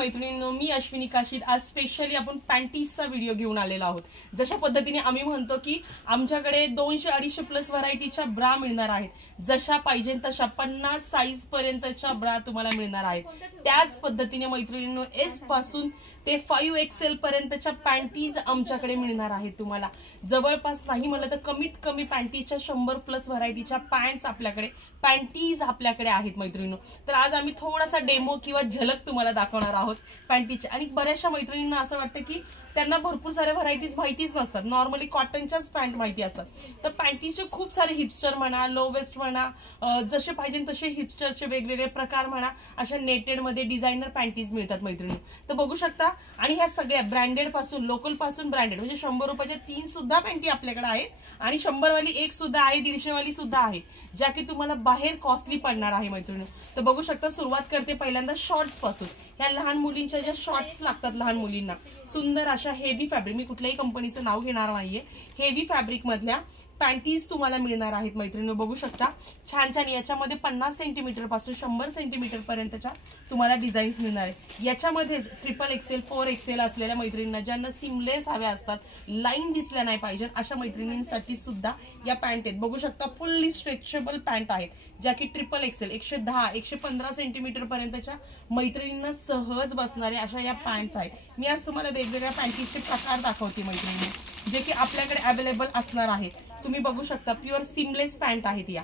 मैत्रिणींनो, मी अश्विनी काशीद आज स्पेशली आपण पॅन्टीजचा व्हिडिओ घेऊन आलेलो आहोत। जशा पद्धतीने आम्ही म्हणतो की आमच्याकडे 200-250 प्लस व्हरायटीच्या ब्रा मिळणार आहेत, जशा पाहिजे तशा 50 साईज पर्यंतच्या ब्रा तुम्हाला मिळणार आहेत। त्याच पद्धतीने मैत्रिणींनो, एस पासून ते 5XL पर्यंतच्या पॅन्टीज आमच्याकडे मिळणार आहेत। तुम्हाला जवळपास नाही म्हणलं तर कमीत कमी पॅन्टीजच्या 100 प्लस व्हरायटीच्या पॅन्ट्स आपल्याकडे, पॅन्टीज आपल्याकडे आहेत मैत्रिणींनो। तर आज आम्ही थोडासा डेमो किंवा झलक तुम्हाला दाखवणार आहोत पॅन्टीचे। आणि बऱ्याचशा मैत्रिणींना असं वाटतं की त्यांना भरपूर सारे व्हरायटीज माहितीच नसतात, नॉर्मली कॉटनच्याच पॅन्ट माहिती असतात। तर पॅन्टीचे खूप सारे हिपस्टर म्हणा, लो वेस्ट म्हणा, जसे पाहिजे तसे हिपस्टरचे वेगवेगळे प्रकार म्हणा, अशा नेटेड मध्ये डिझायनर पॅन्टीज मिळतात मैत्रिणी। तर बघू शकता। आणि ह्या सगळ्या ब्रँडेड पासून, लोकल पासून ब्रँडेड, म्हणजे 100 रुपयाच्या 3 सुद्धा पॅन्टी आपल्याकडे आहेत आणि 100 वाली एक सुद्धा आहे, 150 वाली सुद्धा आहे, ज्या की तुम्हाला बाहेर कॉस्टली पडणार आहे मैत्रिणी। तर बघू शकता, सुरुवात करते पहिल्यांदा शॉर्ट्स पासून। ह्या लहान मुलींच्या ज्या शॉर्ट्स लागतात लहान मुलींना, सुंदर अशा हेवी फॅब्रिक, मी कुठल्याही कंपनीचं नाव घेणार नाहीये, हेवी फॅब्रिक मधल्या पॅन्टीज तुम्हाला मिळणार आहेत मैत्रिणी। बघू शकता छान छान, याच्यामध्ये 50 सेंटीमीटर पासून 100 सेंटीमीटर पर्यंतच्या तुम्हाला डिझाईन्स मिळणार आहे। याच्यामध्येच XXL 4XL असलेल्या मैत्रिणींना, ज्यांना सिमलेस हव्या असतात, लाईन दिसल्या नाही पाहिजे, अशा मैत्रिणींसाठी सुद्धा या पॅन्ट आहेत। बघू शकता फुल्ली स्ट्रेचेबल पॅन्ट आहेत, ज्या की XXL 110-115 सेंटीमीटर पर्यंतच्या मैत्रिणींना सहज बसणारे अशा या पॅन्ट्स आहेत। मी आज तुम्हाला वेगवेगळ्या पॅन्टीजचे प्रकार दाखवते मैत्रिणी, जे की आपल्याकडे अवेलेबल असणार आहेत। तुम्ही बघू शकता प्युअर सीमलेस पॅन्ट आहेत या,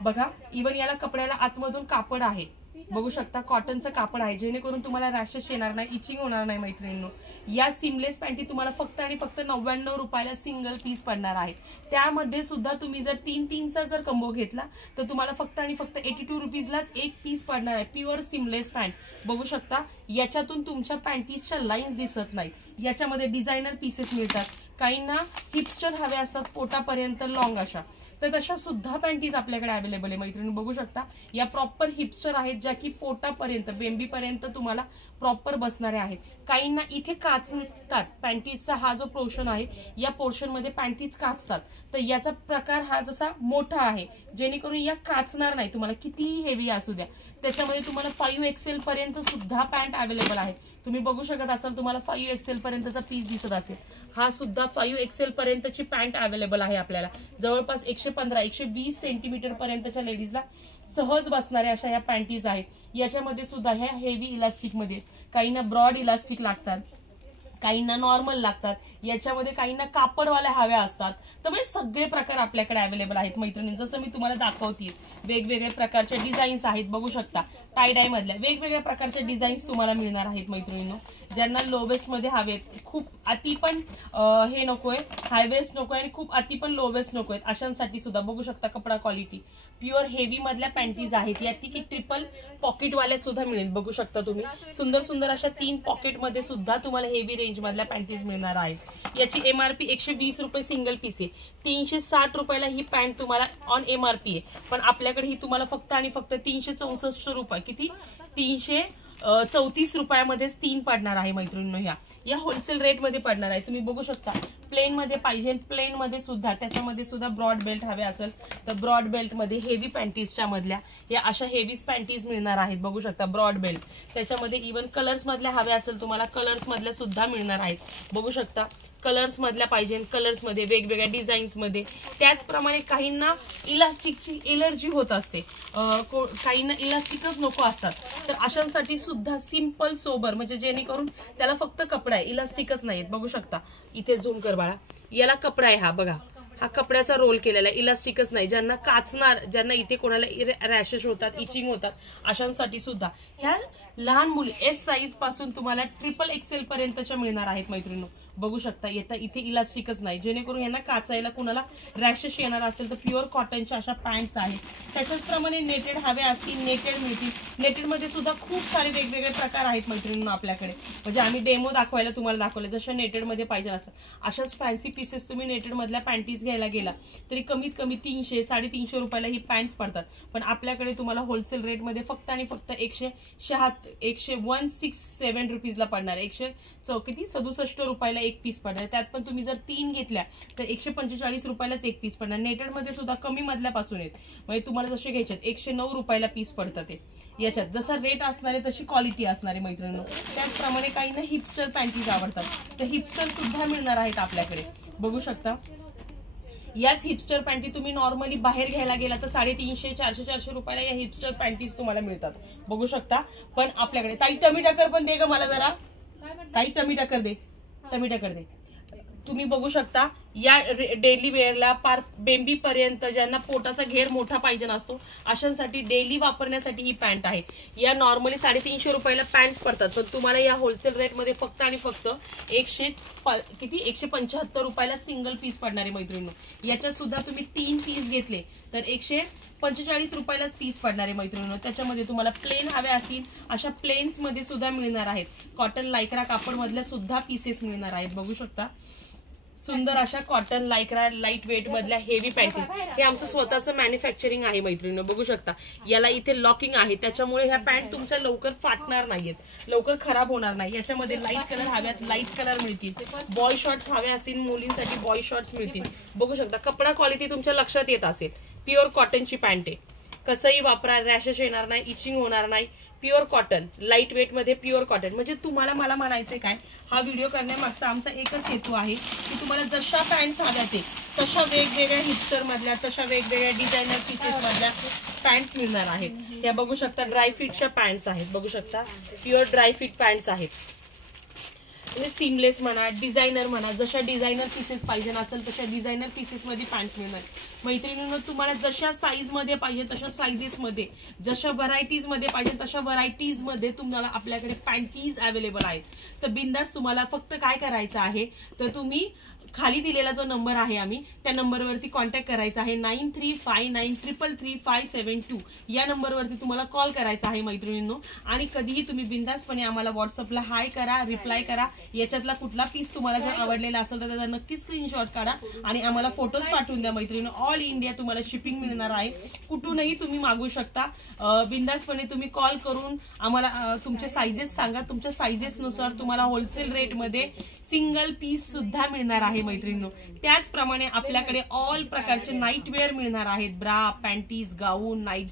बघा इवन याला कपड्याला आतमधून कापड आहे, बघू शकता कॉटनचं कापड आहे, जेणेकरून तुम्हाला रॅशेस येणार नाही, इचिंग होणार नाही मैत्रिणींनो। या सीमलेस पॅन्टी तुम्हाला फक्त आणि फक्त 99 रुपयाला सिंगल पीस पडणार आहे। त्यामध्ये सुद्धा तुम्ही जर 3-3चा जर कंबो घेतला तर तुम्हाला फक्त आणि फक्त 82 रुपीजलाच एक पीस पडणार आहे, प्युअर सीमलेस पॅन्ट। बघू शकता याच्यातून तुमच्या पॅन्टीजच्या लाईन्स दिसत नाहीत, याच्यामध्ये डिझायनर पीसेस मिळतात। काहींना हिपस्टर हवे असतात पोटापर्यंत लॉंग अशा, तर तशा सुद्धा पॅन्टीज आपल्याकडे अवेलेबल आहे मैत्रिणी। बघू शकता या प्रॉपर हिपस्टर आहेत, ज्या की पोटापर्यंत, बेंबीपर्यंत तुम्हाला प्रॉपर बसणारे आहेत। काहींना इथे काचतात, पॅन्टीजचा हा जो पोर्शन आहे या पोर्शन मध्ये पॅन्टीज काचतात, तर याचा प्रकार हा जसा मोठा आहे, जेणेकरून या काचणार नाही तुम्हाला, कितीही हेवी असू द्या। त्याच्यामध्ये तुम्हाला 5XL पर्यंत सुद्धा पॅन्ट अवेलेबल आहे। तुम्ही बघू शकत असाल, तुम्हाला 5XL पर्यंतचा पीस दिसत असेल, हा सुद्धा 5XL पर्यंतची पॅन्ट अवेलेबल आहे आपल्याला। जवळपास 115-120 सेंटीमीटर पर्यंतच्या लेडीजला सहज बसणाऱ्या अशा या पॅन्टीज आहेत। याच्यामध्ये सुद्धा ह्या हेवी इलास्टिक मध्ये, काहींना ब्रॉड इलास्टिक लागतात, काहींना नॉर्मल लागतात, याच्यामध्ये काहींना कापडवाल्या हव्या असतात। तर म्हणजे सगळे प्रकार आपल्याकडे अवेलेबल आहेत मैत्रिणी। जसं मी तुम्हाला दाखवते, वेगवेगळ्या प्रकारच्या डिझाईन्स आहेत, बघू शकता टाय डाय मधल्या वेगवेगळ्या प्रकारच्या डिझाईन्स तुम्हाला मिळणार आहेत मैत्रिणींनो। ज्यांना लो वेस्ट मध्ये हवेत, खूप अति पण हे नकोय, हाय वेस्ट नकोय आणि खूप अति पण लो वेस्ट नकोय, अशांसाठी सुद्धा बघू शकता कपडा क्वालिटी प्युअर हेवी मधल्या पॅन्टीज आहेत। या की ट्रिपल पॉकेट वाल्या सुद्धा मिळेल, बघू शकता तुम्ही सुंदर सुंदर अशा 3 पॉकेट मध्ये सुद्धा तुम्हाला हेवी रेंज मधल्या पॅन्टीज मिळणार आहेत। याची MRP 120 रुपये सिंगल पीस आहे, 360 रुपयाला ही पॅन्ट तुम्हाला ऑन MRP आहे, पण आपल्याकडे ही तुम्हाला फक्त आणि फक्त 364 रुपये, किती 334 रुपयामध्येच 3 पडणार आहे मैत्रिणींनो। या होलसेल रेट मध्ये पडणार आहे। तुम्ही बघू शकता प्लेन मध्ये पाहिजे, प्लेन मध्ये सुद्धा, त्याच्यामध्ये सुद्धा ब्रॉड बेल्ट हवे असेल तर ब्रॉड बेल्ट मध्ये हेवी पॅन्टीजच्या मधल्या या अशा हेवी पॅन्टीज मिळणार आहेत। बघू शकता ब्रॉड बेल्ट, त्याच्यामध्ये इवन कलर्स मधल्या हवे असेल तुम्हाला, कलर्स मधल्या सुद्धा मिळणार आहेत। बघू शकता कलर्स मधल्या पाहिजे, कलर्स मध्ये वेगवेगळ्या डिझाईन्स मध्ये। त्याचप्रमाणे काहींना इलास्टिकची एलर्जी होत असते, काहींना इलास्टिकच नको असतात, तर अशांसाठी सुद्धा सिंपल सोबर, म्हणजे जेणेकरून त्याला फक्त कपडा आहे, इलास्टिकच नाहीत। बघू शकता इथे झूम कर बाळा, याला कपडा आहे, हा बघा, हा कपड्याचा रोल केलेला आहे, इलास्टिकच नाही। ज्यांना काचणार, ज्यांना इथे कोणाला रॅशेस होतात, इचिंग होतात, अशांसाठी सुद्धा ह्या लहान मुली S साईज पासून तुम्हाला XXL पर्यंतच्या मिळणार आहेत मैत्रिणींनो। बघू शकता येता इथे इलास्टिकच नाही, जेणेकरून यांना काचायला कुणाला रॅशेस येणार असेल तर प्युअर कॉटनच्या अशा पॅन्ट्स आहेत। त्याच्याचप्रमाणे नेटेड हवे असतील, नेटेड मिळतील, नेटेड मध्ये सुद्धा खूप सारे वेगवेगळे प्रकार आहेत मैत्रिणींनो आपल्याकडे। म्हणजे आम्ही डेमो दाखवायला तुम्हाला दाखवले, जशा नेटेड मध्ये पाहिजे असं अशाच फॅन्सी पीसेस तुम्ही नेटेड मधल्या पॅन्टीज घ्यायला गेला तरी कमीत कमी 300-350 रुपयाला ही पॅन्ट्स पडतात, पण आपल्याकडे तुम्हाला होलसेल रेट मध्ये फक्त आणि फक्त 167 रुपीजला पडणार आहे, 167 रुपयाला एक पीस पडणार, त्यात पण तुम्ही जर 3 घेतल्या तर 145 रुपयालाच एक पीस पडणार. नेटेड मध्ये सुद्धा कमी मधल्यापासून आहेत, म्हणजे तुम्हाला जसे घ्यायचे 109 रुपयाला पीस पडतात ते. याच्यात जसा रेट असणार आहे तशी क्वालिटी असणार आहे मैत्रिणींनो. त्याचप्रमाणे काही ना हिपस्टर पॅन्टीज आवडतात, तर हिपस्टर सुद्धा मिळणार आहेत आपल्याकडे. बघू शकता याच हिपस्टर पॅन्टी तुम्ही नॉर्मली बाहेर घ्यायला गेला तर 350 400 रुपयाला या हिपस्टर पॅन्टीज तुम्हाला मिळतात. बघू शकता. पण आपल्याकडे ताई टमी टकर पण दे ग मला जरा, ताई टमी टकर दे, टमी टकर दे. तुम्ही बघू शकता या डेली वेअरला पार बेंबी पर्यंत ज्यांना पोटाचा घेर मोठा पाहिजे नसतो अशांसाठी डेली वापरण्यासाठी ही पॅन्ट आहे. या नॉर्मली 350 रुपयाला पॅन्ट्स पडतात, पण तुम्हाला या होलसेल रेटमध्ये फक्त आणि फक्त 175 रुपयाला सिंगल पीस पडणारे मैत्रिणी. याच्यात सुद्धा तुम्ही 3 पीस घेतले तर 145 रुपयालाच पीस पडणारे मैत्रिणी. त्याच्यामध्ये तुम्हाला प्लेन हवे असतील अशा प्लेन्स मध्ये सुद्धा मिळणार आहेत. कॉटन लायक्रा कापड मधल्या सुद्धा पीसेस मिळणार आहेत. बघू शकता सुंदर अशा कॉटन लायक्रा लाईट वेट मधल्या हेवी पॅन्टीज. हे आमचं स्वतःचं मॅन्युफॅक्चरिंग आहे मैत्रिणी. बघू शकता याला इथे लॉकिंग आहे, त्याच्यामुळे ह्या पॅन्ट तुमच्या लवकर फाटणार नाहीयेत, लवकर खराब होणार नाही. याच्यामध्ये लाईट कलर हव्यात लाईट कलर मिळतील, बॉय शॉर्ट्स हवे असतील मुलींसाठी बॉय शॉर्ट्स मिळतील. बघू शकता कपडा क्वालिटी तुमच्या लक्षात येत असेल. प्युअर कॉटनची पॅन्ट आहे, कसंही वापरा, रॅशेस येणार नाही, इचिंग होणार नाही. प्युअर कॉटन लाईट वेट मध्ये प्युअर कॉटन. म्हणजे तुम्हाला मला म्हणायचंय काय, हा व्हिडिओ करण्यामागचा आमचा एकच हेतू आहे की तुम्हाला जशा पॅन्ट्स हव्या ते तशा वेगवेगळ्या हिपस्टर मधल्या तशा वेगवेगळ्या डिझायनर पीसेस मधल्या पॅन्ट्स मिळणार आहेत. त्या बघू शकता ड्रायफिटच्या पॅन्ट्स आहेत. बघू शकता प्युअर ड्रायफिट पॅन्ट्स आहेत. म्हणजे सीमलेस म्हणा डिझायनर म्हणा, जशा डिझायनर पीसेस पाहिजे असेल तशा डिझायनर पीसेस मध्ये पॅन्ट मिळणार. मैत्रिणींनो तुम्हाला जशा साईज मध्ये पाहिजे तशा साईजेस मध्ये, जशा व्हरायटीज मध्ये पाहिजे तशा व्हरायटीज मध्ये तुम्हाला आपल्याकडे पॅन्टीज अवेलेबल आहेत. तर बिंदास तुम्हाला फक्त काय करायचं आहे तर तुम्ही खाली दिलेला जो नंबर आहे आम्ही त्या नंबरवरती कॉन्टॅक्ट करायचा आहे. 9359333572 या नंबरवरती तुम्हाला कॉल करायचा आहे मैत्रिणींनो. आणि कधीही तुम्ही बिंदासपणे आम्हाला व्हॉट्सअपला हाय करा, रिप्लाय करा. याच्यातला कुठला पीस तुम्हाला जर आवडलेला असेल तर त्याचा नक्की स्क्रीनशॉट काढा आणि आम्हाला फोटोज पाठवून द्या मैत्रिणींनो. ऑल इंडिया तुम्हाला शिपिंग मिळणार आहे, कुठूनही तुम्ही मागू शकता. बिंदासपणे तुम्ही कॉल करून आम्हाला तुमचे साईजेस सांगा, तुमच्या साईजेस नुसार तुम्हाला होलसेल रेटमध्ये सिंगल पीस सुद्धा मिळणार आहे मैत्रिणींनो. त्याचप्रमाणे आपल्याकडे ऑल प्रकारचे नाईट वेअर मिळणार आहेत, ब्रा, पॅन्टीज, गाऊन, नाईट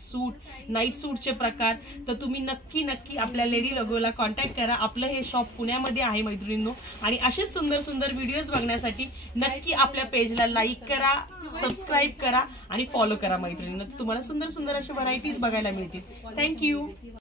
सूटचे प्रकार. तर तुम्ही नक्की नक्की आपल्या लेडी लोगोला कॉन्टॅक्ट करा. आपलं हे शॉप पुण्यामध्ये आहे मैत्रिणींनो. आणि असेच सुंदर सुंदर व्हिडिओज बघण्यासाठी नक्की आपल्या पेजला लाईक करा, सबस्क्राईब करा आणि फॉलो करा मैत्रिणींनो. तुम्हाला सुंदर सुंदर अशा व्हरायटीज बघायला मिळतील. थँक्यू.